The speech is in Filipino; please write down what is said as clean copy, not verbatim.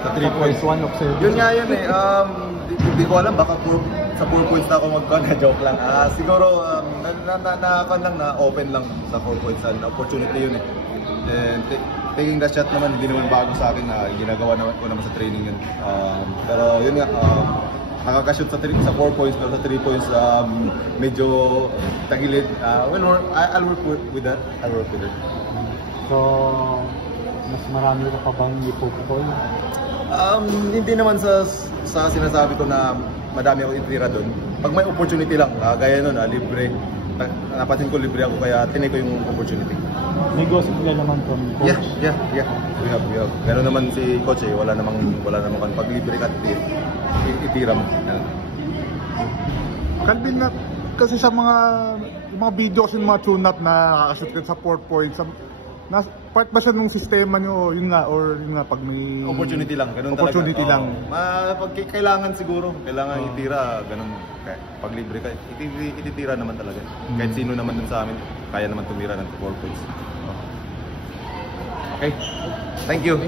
Sa 3 points. Yun nga yun eh. Hindi ko alam, baka sa 4 points na ako magkona. Joke lang. Siguro, na-open lang sa 4 points. Opportunity yun eh. And taking the shot naman, hindi naman bago sa akin. Ginagawa naman ko naman sa training yun. Pero yun nga, nakaka-shoot sa 4 points, pero sa 3 points, medyo tagilid. Well, I'll work with that. So, mas marami ka pa bang ipupukol? Hindi naman sa sinasabi ko na madami ako itira doon. Pag may opportunity lang, gaya nun, libre. Napatin ko libre ako, kaya tinay ko yung opportunity. May gossip ka naman from coach? Yeah. We have. Gano'n naman si coach eh, wala namang pag libre ka, itira mo. Calvin, kasi sa mga videos yung mga tune-up na nakakashoot ka sa 4 points, part ba siya nung sistema nyo, yun nga, pag may opportunity lang, ganun opportunity talaga. lang. Pag kailangan siguro, itira, ganun. Pag libre ka, ititira naman talaga. Kahit sino naman dun sa amin, kaya naman tumira ng 4 points. Okay. Thank you.